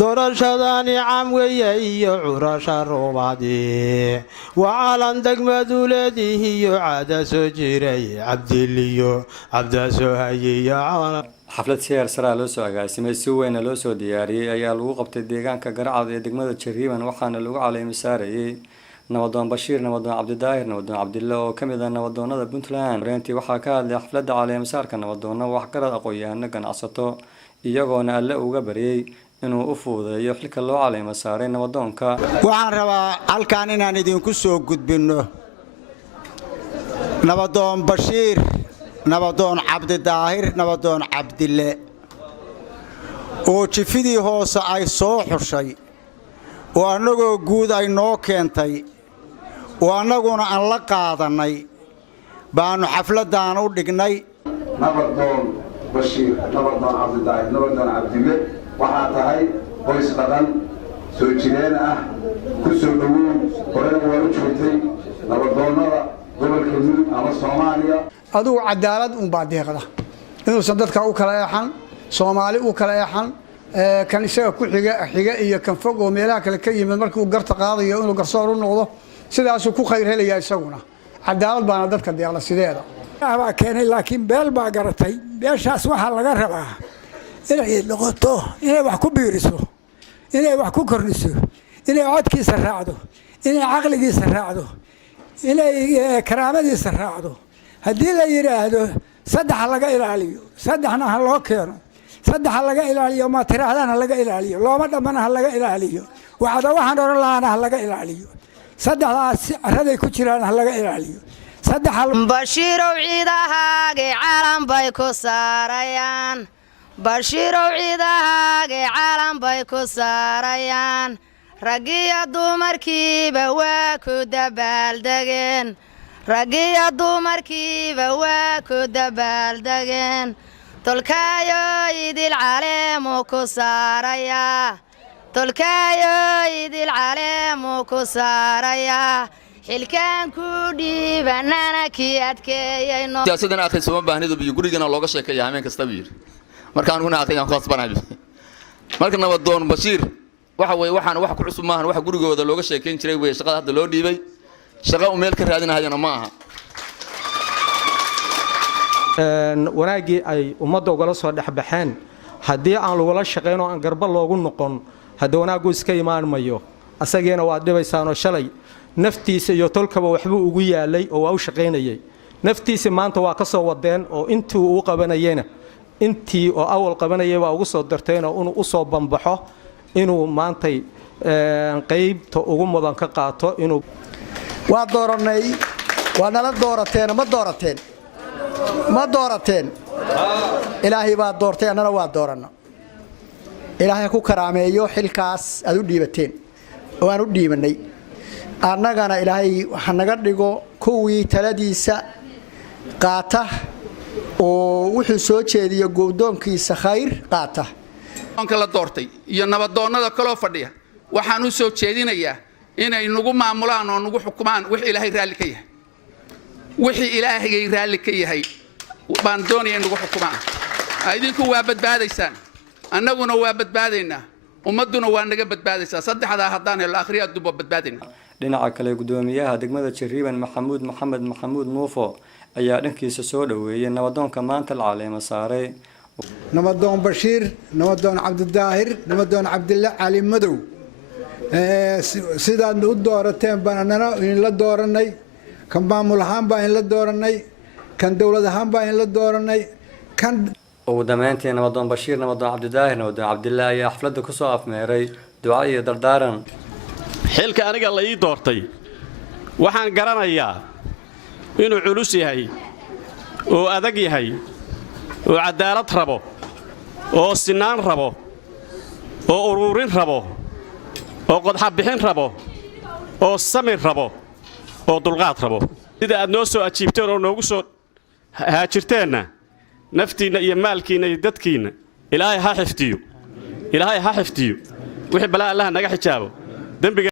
doorashadani camweeye curasha ruubadii wacalan degmaduleedihiyo caada soo jiray cabdiliyo cabda soo hayiyo xaflad siyaar saraa loo soo agaasimay si weyn loo soo diyaariyay ayaa lagu qabtay deegaanka Caracad ee degmada Jariiban waxaana lagu caleema saarayay Nabadoon Bashiir Nabadoon Cabdidaahir Nabadoon Cabdilla oo kamid ah nabadoonada Puntland reenti waxaa ka hadlay xafladda caleema saarka Nabadoon wax garad aqoon-yahano ganacsato iyagoona alle uga bariyay inuu u fuudeeyo xilka loo caleema saaray nabadoonka waxaan rabaa halkaan inaan idinku soo gudbino Nabadoon Bashiir Nabadoon Cabdidaahir Nabadoon Cabdille oo jifidii hoose ay soo xushay oo anagoo guud ay noo keentay oo anaguna aan la qaadanay baanu xafladaan u dhignay Nabadoon Bashiir Nabadoon Cabdidaahir Nabadoon Cabdille waxaa tahay qoys dhaqan soo jireen ah ku soo dhawow horena waa u joogtay nabadoonnada gobolka Mudug ama Soomaaliya aduu cadaalad baa deeqda inuu dadka u kala eexan Soomaali u kala eexan kan isaga ku xiga iyo kan fog oo meelaha kale ka yimid markii uu garta qaadayo inuu garsoor u noqdo sidaas uu ku khayr helaya isaguna cadaalad baana dadka deeqda sideeda waa keenay laakiin beel baa garatay beeshaas waxa laga rabaa inay noqoto inay wax ku biiriso inay wax ku korniso inay codkiisa raacdo inay aqligiisa raacdo inay karaamadiisa raacdo haddii la yiraahdo saddex laga ilaaliyo saddexna ha loo keeno saddex laga ilaaliyo ma tiraadana laga ilaaliyo looma dhamana laga ilaaliyo waxaan oran lahaana laga ilaaliyo saddexdaas araday ku jiraan laga ilaaliyo saddex Bashiirow ciidahaaga caalam bay ku saarayaan Bashiirow ciidahaaga caalam bay ku saarayaan ragiya dumarkiiba waa ku dabaaldegeen ragiya dumarkiiba waa ku dabaaldegeen tolkaayo idil caleemo ku saaraya tolkaayo idil caleemo ku saaraya xilkaan ku dhiibanana kii adkeeyayno siyaasadana akhri soo baahnidu biyo gurigana looga sheekay hameen kasta biir markaan una akhriyan khasbanahay marka Nabadoon Bashiir waxa way waxaan wax ku cusub maahan wax gurigooda looga sheekeyn jiray way shaqada hadda loo dhiibay shaqo meel ka raadinayna ma aha wanaagii ay ummadda uga soo dhaxbaxeen hadii aan lagula shaqeyn oo aan garba loogu noqon hada wanaagu iska imaan mayo asageena waa dhibaysaano shalay naftiisa iyo tolkaba waxba ugu yaalay oo waa u shaqeynayay naftiisa maanta waa ka soo wadeen oo intii uu qabanayeen intii oo awal qabanayay waa ugu soo darteen oo inuu u soo bambaxo inuu maantay qaybta ugu mudan ka qaato inuu waa dooranay waa nala doorateen ma doorateen ilaahay baa doortay annana waa doorana ilaahay ku karaameeyo xilkaas aad u dhiibateen oo aan u dhiibanay annagana ilaahay waxa naga dhigo kuwii taladiisa qaata oo wuxuu soo jeediyo go'doonkiisa khayr qaata anka la doortay iyo nabadoonnada kala fadhiya waxaan u soo jeedinayaa inay nagu maamulaan oo nagu xukumaan wixii ilaahay raali ka yahay wixii ilaahay raali ka yahay baan doonayaa nagu xukumaan idinku waa badbaadaysaan annaguna waa badbaadaynaa ummaduna waa naga badbaadaysaa saddexda haddaan helo akhriya duba badbaadayna dhinaca kale gudoomiyaha degmada Jariiban Maxamuud Muufo ayaa dhankiisa soo dhaweeyay nabadoonka maanta la caleema saaray Nabadoon Bashiir Nabadoon Cabdidaahir Nabadoon Cabdille Cali Madow sidaan u doorateen banana in la dooranay kan maamul ahaan baa in la dooranay kan dawlad ahaan baa in la dooranay kan ugu dambeyntii Nabadoon Bashiir Nabadoon Cabdidaahir Nabadoon Cabdille ayaa xafladda ku soo afmeeray duco iyo dardaaran xilka aniga la ii doortay waxaan garanayaa inuu culus yahay oo adag yahay oo cadaalad rabo oo sinaan rabo oo ururin rabo oo qodxa bixin rabo oo samir rabo oo dulqaad rabo sida aad noo soo ajiibteen oo noogu soo haajirteenna naftiina iyo maalkiina iyo dadkiina ilaahay ha xifdiyo wixii balaa Allah naga xijaabo dambiga